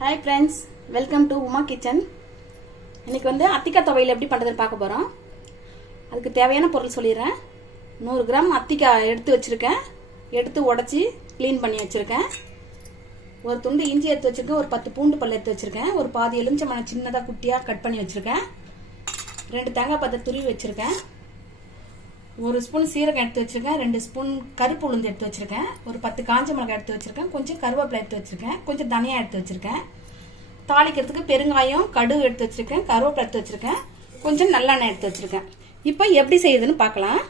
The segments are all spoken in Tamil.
Hi friends, welcome to Uma kitchen. இன்றைக்கி வந்து அத்திக்காய் துவையல் எப்படி பண்ணுறதுன்னு பார்க்க போகிறோம். அதுக்கு தேவையான பொருள் சொல்லிடுறேன். 100 கிராம் அத்திக்காய் எடுத்து வச்சுருக்கேன். எடுத்து உடச்சி க்ளீன் பண்ணி வச்சுருக்கேன். ஒரு துண்டு இஞ்சி எடுத்து வச்சுருக்கேன். ஒரு 10 பூண்டு பல் எடுத்து வச்சுருக்கேன். ஒரு பாதி எலுமிச்சம்பழம் சின்னதாக குட்டியாக கட் பண்ணி வச்சுருக்கேன். 2 தேங்காய் பத்தை துருவி வச்சுருக்கேன். 1 ஸ்பூன் சீரகம் எடுத்து வச்சுருக்கேன். 2 ஸ்பூன் கருப்பு உளுந்து எடுத்து வச்சுருக்கேன். ஒரு 10 காஞ்ச மிளகாய் எடுத்து வச்சுருக்கேன். கொஞ்சம் கருவேப்பிலை எடுத்து வச்சுருக்கேன். கொஞ்சம் தனியா எடுத்து வச்சுருக்கேன். தாளிக்கிறதுக்கு பெருங்காயம், கடுகு எடுத்து வச்சுருக்கேன். கருவேப்பிலை எடுத்து வச்சுருக்கேன். கொஞ்சம் நல்லெண்ணெய் எடுத்து வச்சுருக்கேன். இப்போ எப்படி செய்யுதுன்னு பார்க்கலாம்.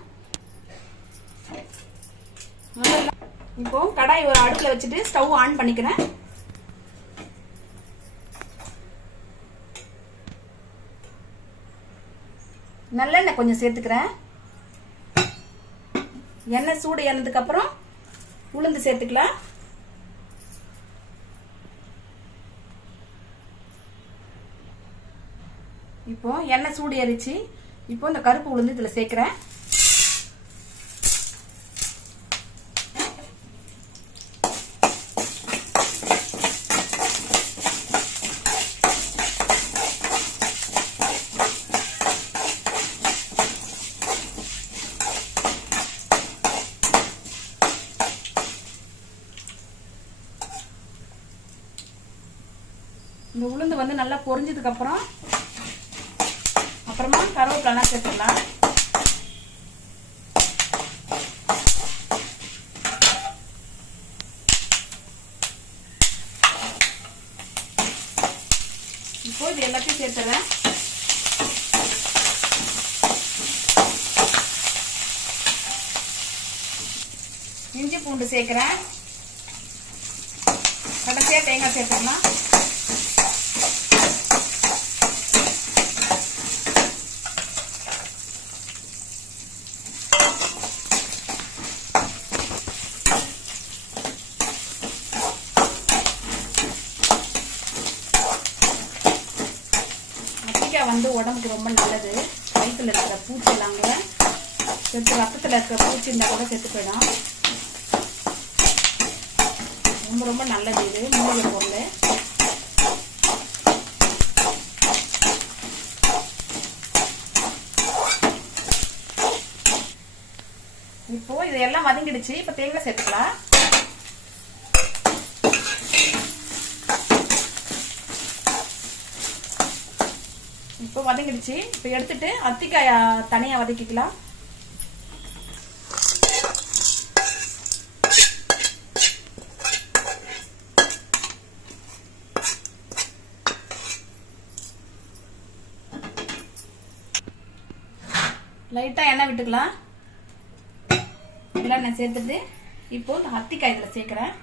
இப்போ கடாய் ஒரு அடுப்பில் வச்சுட்டு ஸ்டவ் ஆன் பண்ணிக்கிறேன். நல்லெண்ணெய் கொஞ்சம் சேர்த்துக்கிறேன். எண்ணெய் சூடு ஏறினதுக்கு அப்புறம் உளுந்து சேர்த்துக்கலாம். இப்போ எண்ணெய் சூடு ஏறிச்சு. இப்போ இந்த கருப்பு உளுந்து இதுல சேர்க்கிறேன். இந்த உளுந்து வந்து நல்லா பொரிஞ்சதுக்கு அப்புறமா கருவேப்பிலை சேர்த்துக்கலாம். இப்போ இது எல்லாத்தையும் சேர்த்துறேன். இஞ்சி பூண்டு சேர்க்கிறேன். கடைசியா தேங்காய் சேர்த்துக்கலாம். வந்து உடம்புக்கு ரொம்ப நல்லது. வயிற்றுல இருக்கிற பூச்சி எல்லாம் கூட செத்து, ரத்தத்தில் இருக்கிற பூச்சி இருந்தால் கூட செத்து போயிடும். ரொம்ப ரொம்ப நல்லது. இது மூலிகை பொருள். இப்போ இதெல்லாம் வதங்கிடுச்சு. இப்போ தேங்காய் சேர்த்துக்கலாம். இப்போ வதங்கிடுச்சு. இப்போ எடுத்துட்டு அத்திக்காய தனியா வதக்கிக்கலாம். லைட்டா எண்ணெய் விட்டுக்கலாம். எண்ணெய் சேர்த்துட்டு இப்போ இந்த அத்திக்காய் இதுல சேர்க்கிறேன்.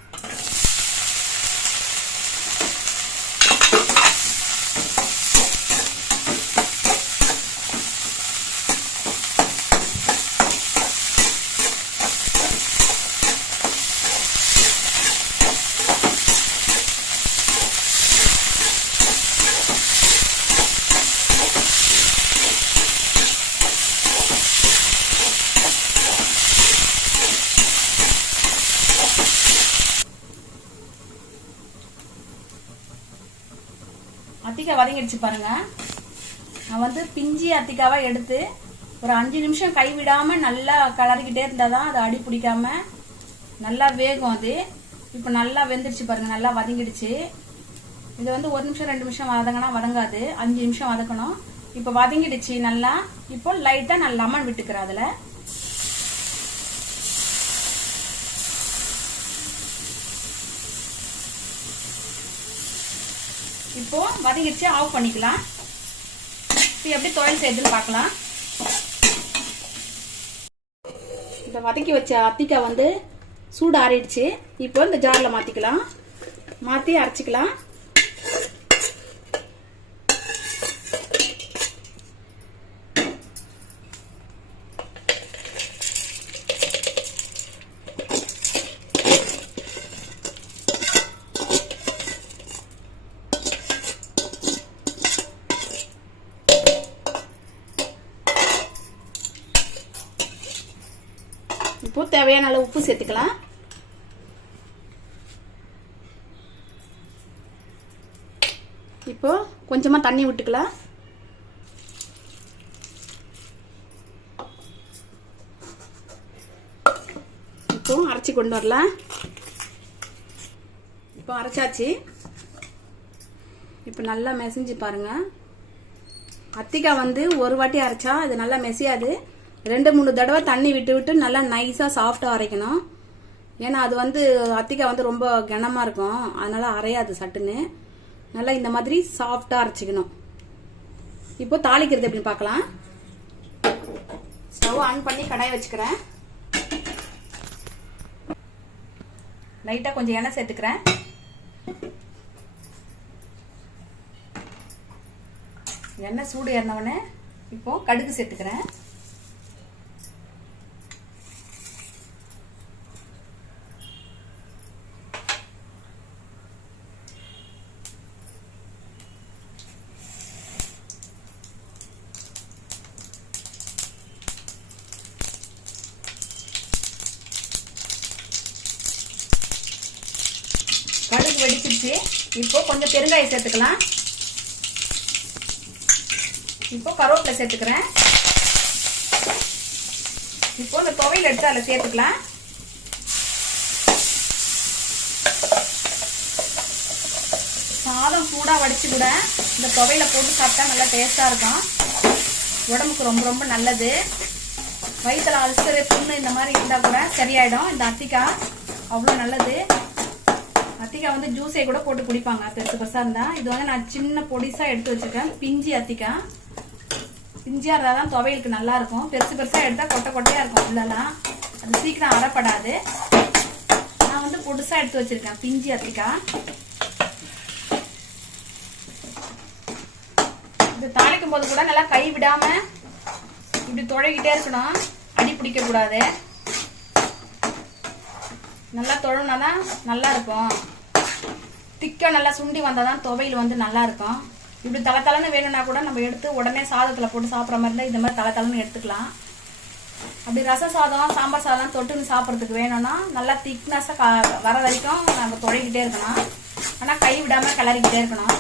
அத்திக்காய் வதங்கிடுச்சு பாருங்க. நான் வந்து பிஞ்சி அத்திக்காவா எடுத்து ஒரு 5 நிமிஷம் கைவிடாம நல்லா கலரிக்கிட்டே இருந்தாதான் அது அடி பிடிக்காம நல்லா வேகும். அது இப்போ நல்லா வெந்துடுச்சு பாருங்க. நல்லா வதங்கிடுச்சு. இது வந்து 1 நிமிஷம் 2 நிமிஷம் வதங்கினா வதங்காது. 5 நிமிஷம் வதக்கணும். இப்போ வதங்கிடுச்சு நல்லா. இப்போ லைட்டா நான் லெமன் விட்டுக்கிறேன். அதுல இப்போ வதங்கிடுச்சு. ஆஃப் பண்ணிக்கலாம். இப்போ எப்படி துவையல் செய்யுதுன்னு பார்க்கலாம். இப்போ வதக்கி வச்ச அத்திக்காய் வந்து சூடு ஆறிடுச்சு. இப்போ இந்த ஜார்ல மாத்திக்கலாம். மாத்தி அரைச்சிக்கலாம். இப்போ தேவையான அளவு உப்பு சேர்த்துக்கலாம். கொஞ்சமாக தண்ணி விட்டுக்கலாம். இப்போ அரைச்சி கொண்டு வரலாம். இப்போ அரைச்சாச்சு. இப்போ நல்லா மெசஞ்சு பாருங்க. அத்திக்காய் வந்து ஒரு வாட்டி அரைச்சா இது நல்லா மெசியாது. 2-3 தடவை தண்ணி விட்டு விட்டு நல்லா நைஸாக சாஃப்டாக அரைக்கணும். ஏன்னா அது வந்து அத்திக்காய் வந்து ரொம்ப கனமாக இருக்கும், அதனால அரையாது சட்டுன்னு. நல்லா இந்த மாதிரி சாஃப்டாக அரைச்சிக்கணும். இப்போ தாளிக்கிறது எப்படின்னு பார்க்கலாம். ஸ்டவ் ஆன் பண்ணி கடாய் வச்சுக்கிறேன். லைட்டாக கொஞ்சம் எண்ணெய் சேர்த்துக்கிறேன். எண்ணெய் சூடு ஏறினவுடனே இப்போ கடுகு சேர்த்துக்கிறேன். கடுகு வெடிச்சிருச்சு. இப்போ கொஞ்சம் பெருங்காயம் சேர்த்துக்கலாம். இப்போ கருவேப்பிலை சேர்த்துக்கிறேன். இப்போ இந்த துவையல் எடுத்து அதில் சேர்த்துக்கலாம். சாதம் சூடாக வடிச்சு கூட இந்த துவையலை போட்டு சாப்பிட்டா நல்லா டேஸ்டாக இருக்கும். உடம்புக்கு ரொம்ப ரொம்ப நல்லது. வயிற்றுல அல்சரு, புண்ணு இந்த மாதிரி இருந்தால் கூட சரியாயிடும். இந்த அத்திக்காய் அவ்வளோ நல்லது. அத்திக்காய் வந்து ஜூஸை கூட போட்டு குடிப்பாங்க பெருசு பெருசாக இருந்தால். இது வந்து நான் சின்ன பொடிசாக எடுத்து வச்சுருக்கேன். பிஞ்சி அத்திக்காய் பிஞ்சியாக இருந்தால் தான் துவையலுக்கு நல்லா இருக்கும். பெருசு பெருசாக எடுத்தால் கொட்டை கொட்டையாக இருக்கும் உள்ளலாம். அது சீக்கிரம் அரைப்படாது. நான் வந்து பொடிசாக எடுத்து வச்சுருக்கேன் பிஞ்சி அத்திக்காய். இது தாளிக்கும் போது கூட நல்லா கை விடாமல் இப்படி துழைக்கிட்டே இருக்கணும். அடி பிடிக்கக்கூடாது. நல்லா தொழனா தான் நல்லா இருக்கும். திக்கா நல்லா சுண்டி வந்தால் தான் துவையல் வந்து நல்லா இருக்கும். இப்படி தளன்னு வேணும்னா கூட நம்ம எடுத்து உடனே சாதத்தில் போட்டு சாப்பிட்ற மாதிரி இருந்தால் இந்த மாதிரி தளன்னு எடுத்துக்கலாம். அப்படி ரச சாதம், சாம்பார் சாதம் தொட்டுன்னு சாப்பிட்றதுக்கு வேணும்னா நல்லா திக்னஸாக வர வரைக்கும் நம்ம துழைக்கிட்டே இருக்கணும். ஆனால் கை விடாமல் கிளறிக்கிட்டே இருக்கணும்.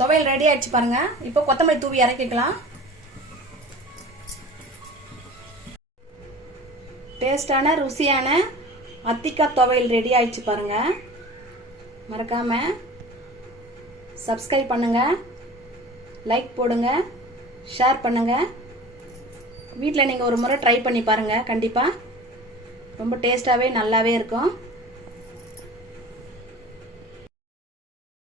துவையல் ரெடி ஆயிடுச்சு பாருங்க. இப்போ கொத்தமல்லி தூவி இறக்கிக்கலாம். டேஸ்டான ருசியான அத்திக்காய் துவையல் ரெடி ஆயிடுச்சு பாருங்க. மறக்காம சப்ஸ்கிரைப் பண்ணுங்க, லைக் போடுங்க, ஷேர் பண்ணுங்க. வீட்டில் நீங்கள் ஒரு முறை ட்ரை பண்ணி பாருங்க. கண்டிப்பாக ரொம்ப டேஸ்டாகவே நல்லாவே இருக்கும்.